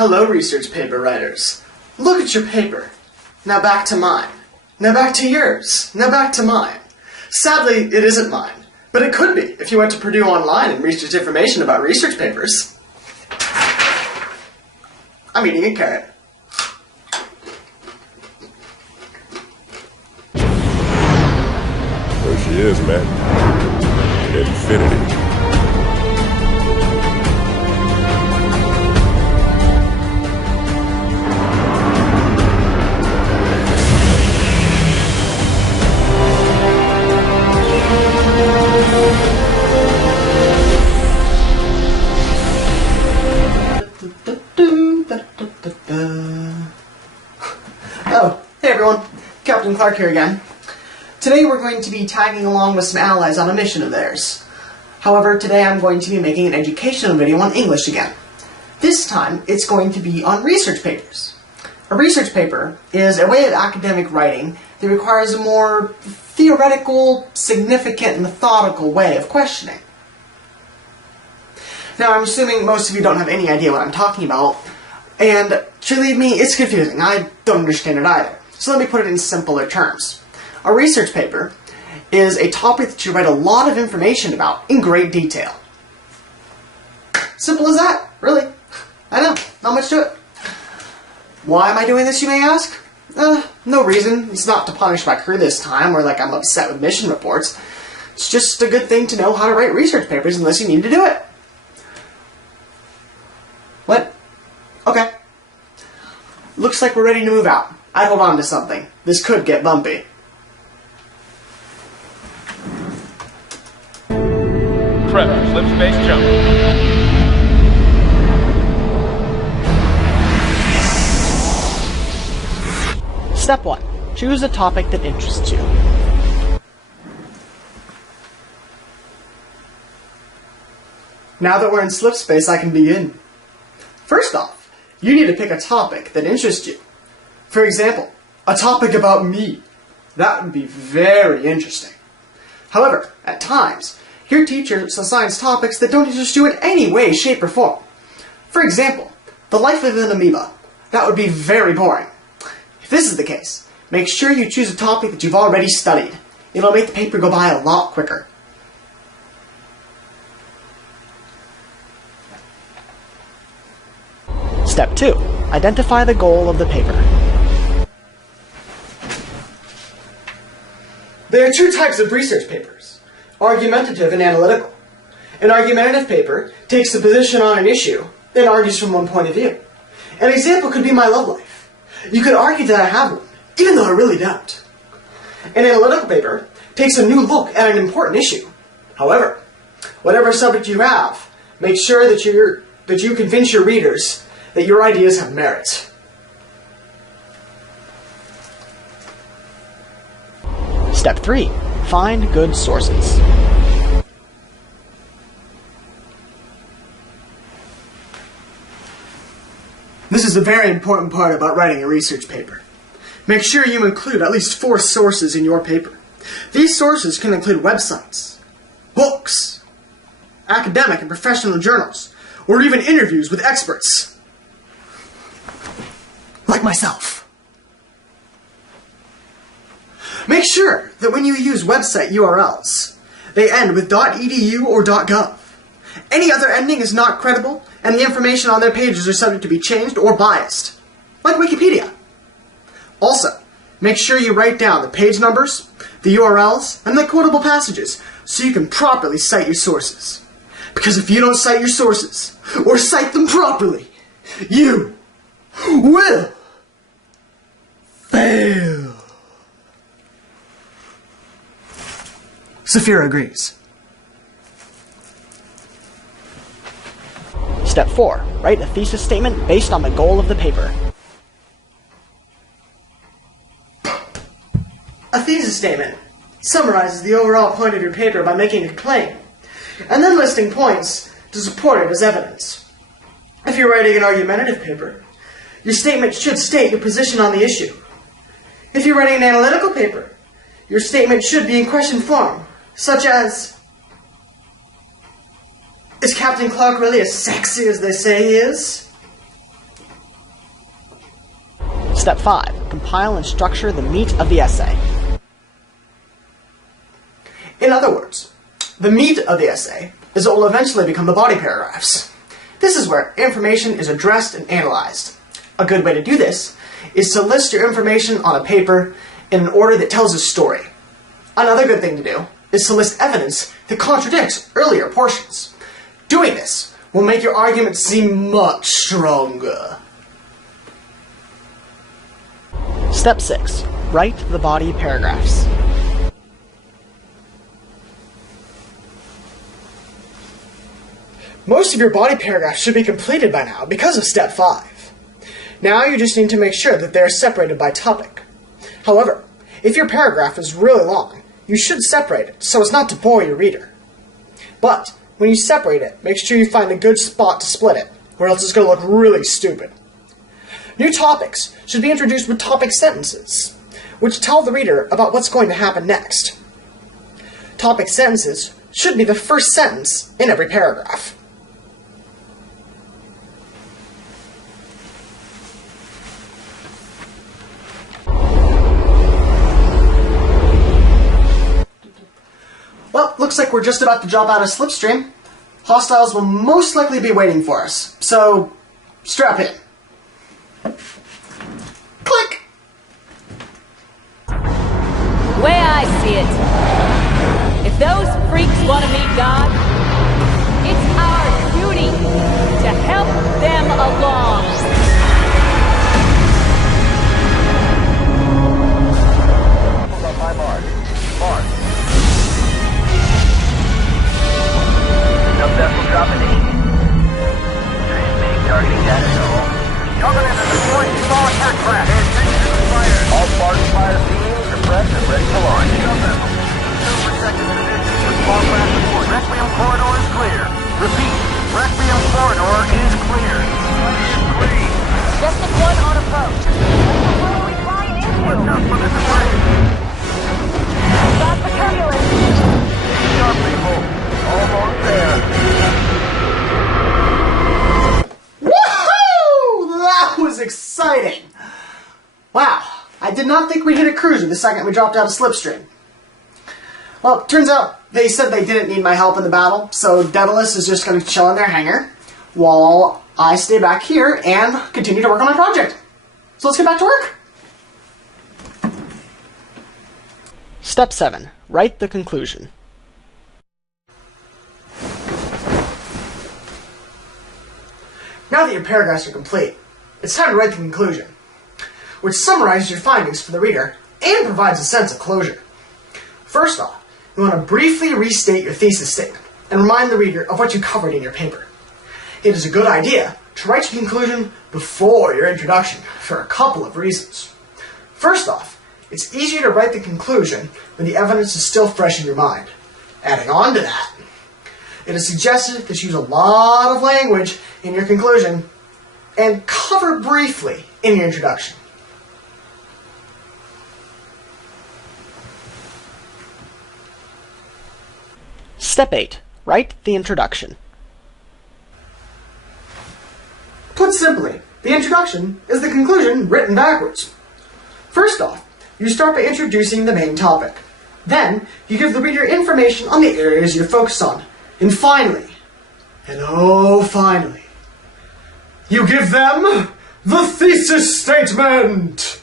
Hello, research paper writers. Look at your paper. Now back to mine. Now back to yours. Now back to mine. Sadly, it isn't mine, but it could be if you went to Purdue Online and researched information about research papers. I'm eating a carrot. There she is, man. Infinity. Oh, hey everyone, Captain Clark here again. Today we're going to be tagging along with some allies on a mission of theirs. However, today I'm going to be making an educational video on English again. This time, it's going to be on research papers. A research paper is a way of academic writing that requires a more theoretical, significant, methodical way of questioning. Now, I'm assuming most of you don't have any idea what I'm talking about, and believe me, it's confusing. I don't understand it either. So let me put it in simpler terms. A research paper is a topic that you write a lot of information about in great detail. Simple as that, really. I know, not much to it. Why am I doing this, you may ask? No reason. It's not to punish my crew this time, or like I'm upset with mission reports. It's just a good thing to know how to write research papers unless you need to do it. What? Okay. Looks like we're ready to move out. I'd hold on to something. This could get bumpy. Prep, slip space jump. Step 1. Choose a topic that interests you. Now that we're in slip space, I can begin. First off, you need to pick a topic that interests you. For example, a topic about me. That would be very interesting. However, at times, your teacher assigns topics that don't interest you in any way, shape, or form. For example, the life of an amoeba. That would be very boring. If this is the case, make sure you choose a topic that you've already studied. It'll make the paper go by a lot quicker. Step 2. Identify the goal of the paper. There are two types of research papers, argumentative and analytical. An argumentative paper takes a position on an issue and argues from one point of view. An example could be my love life. You could argue that I have one, even though I really don't. An analytical paper takes a new look at an important issue. However, whatever subject you have, make sure that you convince your readers that your ideas have merit. Step 3. Find good sources. This is a very important part about writing a research paper. Make sure you include at least 4 sources in your paper. These sources can include websites, books, academic and professional journals, or even interviews with experts. Like myself. Make sure that when you use website URLs, they end with .edu or .gov. Any other ending is not credible, and the information on their pages are subject to be changed or biased, like Wikipedia. Also, make sure you write down the page numbers, the URLs, and the quotable passages so you can properly cite your sources. Because if you don't cite your sources, or cite them properly, you will fail. Saphira agrees. Step 4. Write a thesis statement based on the goal of the paper. A thesis statement summarizes the overall point of your paper by making a claim, and then listing points to support it as evidence. If you're writing an argumentative paper, your statement should state your position on the issue. If you're writing an analytical paper, your statement should be in question form, such as, is Captain Clark really as sexy as they say he is? Step 5. Compile and structure the meat of the essay. In other words, the meat of the essay is what will eventually become the body paragraphs. This is where information is addressed and analyzed. A good way to do this is to list your information on a paper in an order that tells a story. Another good thing to do is to list evidence that contradicts earlier portions. Doing this will make your argument seem much stronger. Step 6. Write the body paragraphs. Most of your body paragraphs should be completed by now because of Step 5. Now you just need to make sure that they are separated by topic. However, if your paragraph is really long, you should separate it so as not to bore your reader. But when you separate it, make sure you find a good spot to split it, or else it's going to look really stupid. New topics should be introduced with topic sentences, which tell the reader about what's going to happen next. Topic sentences should be the first sentence in every paragraph. Well, looks like we're just about to drop out of Slipstream. Hostiles will most likely be waiting for us, so strap in. Click! The way I see it, if those freaks want to meet God, it's our duty to help them along. My mark. Mark. Up vessel dropping in. Transmitting targeting data to all. Coming into the point, small attack craft. Attention fire. All sparks fire beams are prepped and ready to launch. Sub vessel. Super second position. For small craft report. Requiem corridor is clear. Repeat. Requiem corridor is clear. Clear. Just as one on approach. What are we flying into? Just for this way. Stop the turbulence. Easy up, people. Almost there. Woohoo! That was exciting! Wow, I did not think we'd hit a cruiser the second we dropped out of Slipstream. Well, turns out they said they didn't need my help in the battle, so Daedalus is just going to chill in their hangar while I stay back here and continue to work on my project. So let's get back to work. Step 7. Write the conclusion. Now that your paragraphs are complete, it's time to write the conclusion, which summarizes your findings for the reader and provides a sense of closure. First off, you want to briefly restate your thesis statement and remind the reader of what you covered in your paper. It is a good idea to write your conclusion before your introduction for a couple of reasons. First off, it's easier to write the conclusion when the evidence is still fresh in your mind. Adding on to that, it is suggested that you use a lot of language in your conclusion and cover briefly in your introduction. Step 8. Write the introduction. Put simply, the introduction is the conclusion written backwards. First off, you start by introducing the main topic. Then, you give the reader information on the areas you're focused on. And finally, finally, you give them the thesis statement!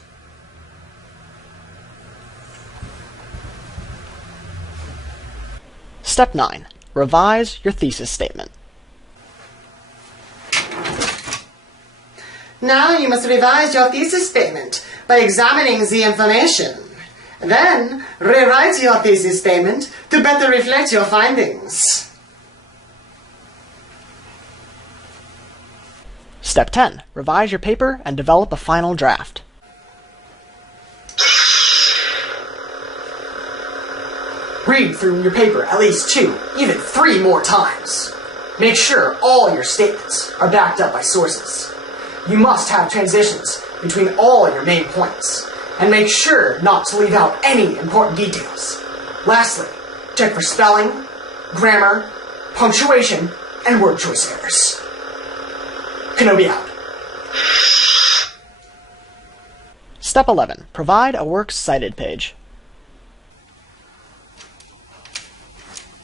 Step 9. Revise your thesis statement. Now you must revise your thesis statement by examining the information. Then, rewrite your thesis statement to better reflect your findings. Step 10. Revise your paper and develop a final draft. Read through your paper at least 2, even 3 more times. Make sure all your statements are backed up by sources. You must have transitions between all your main points, and make sure not to leave out any important details. Lastly, check for spelling, grammar, punctuation, and word choice errors. Kenobi out. Step 11. Provide a works cited page.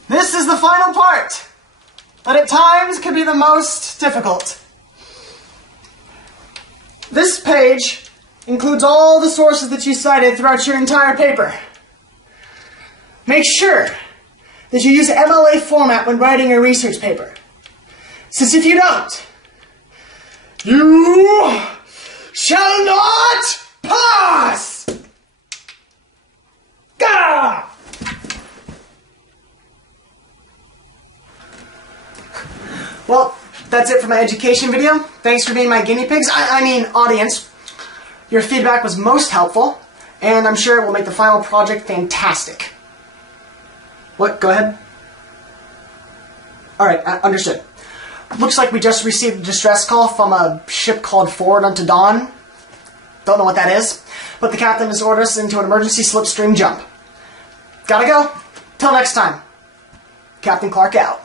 This is the final part, but at times can be the most difficult. This page includes all the sources that you cited throughout your entire paper. Make sure that you use MLA format when writing your research paper, since if you don't, you shall not pass! Gah! Well, that's it for my education video. Thanks for being my guinea pigs. I mean, audience. Your feedback was most helpful, and I'm sure it will make the final project fantastic. What? Go ahead. Alright, understood. Looks like we just received a distress call from a ship called Forward Unto Dawn. Don't know what that is, but the captain has ordered us into an emergency slipstream jump. Gotta go. Till next time. Captain Clark out.